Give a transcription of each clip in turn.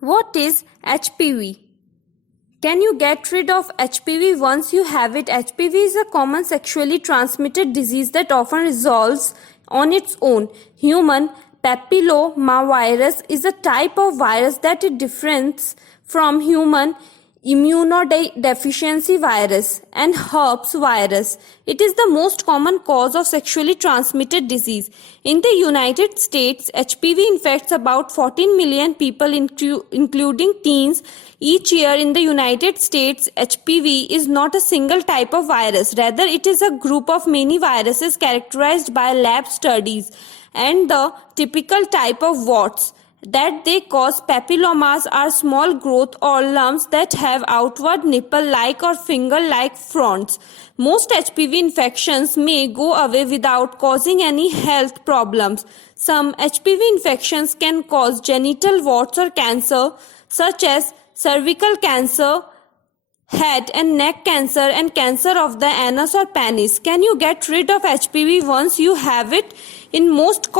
What is HPV? Can you get rid of HPV once you have it? HPV is a common sexually transmitted disease that often resolves on its own. Human papillomavirus is a type of virus that is different from human immunodeficiency virus and herpes virus. It is the most common cause of sexually transmitted disease. In the United States, HPV infects about 14 million people, including teens. Each year in the United States, HPV is not a single type of virus. Rather, it is a group of many viruses characterized by lab studies and the typical type of warts that they cause. Papillomas are small growth or lumps that have outward nipple-like or finger-like fronts. Most HPV infections may go away without causing any health problems. Some HPV infections can cause genital warts or cancer, such as cervical cancer, head and neck cancer, and cancer of the anus or penis. Can you get rid of HPV once you have it? In most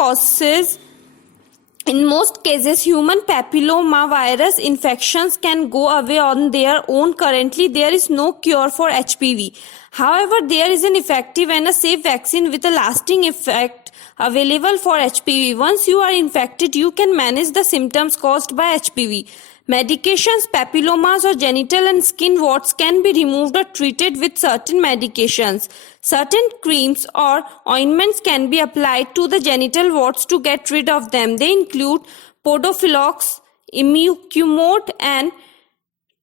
cases, human papillomavirus infections can go away on their own. Currently, there is no cure for HPV. However, there is an effective and a safe vaccine with a lasting effect available for HPV. Once you are infected, you can manage the symptoms caused by HPV. Medications, papillomas or genital and skin warts can be removed or treated with certain medications. Certain creams or ointments can be applied to the genital warts to get rid of them. They include podophylox, imiquimod, and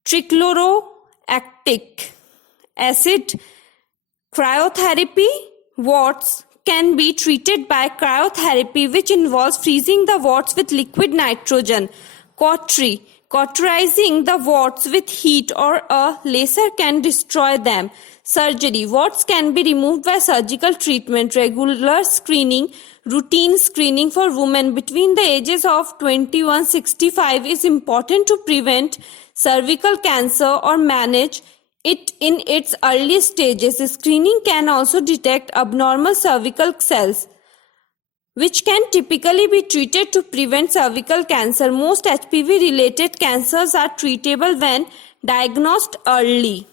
trichloroactic acid. Cryotherapy. Warts can be treated by cryotherapy, which involves freezing the warts with liquid nitrogen. Cautery. Cauterizing the warts with heat or a laser can destroy them. Surgery. Warts can be removed by surgical treatment. Regular screening. Routine screening for women between the ages of 21-65 is important to prevent cervical cancer or manage it in its early stages. Screening can also detect abnormal cervical cells, which can typically be treated to prevent cervical cancer. Most HPV-related cancers are treatable when diagnosed early.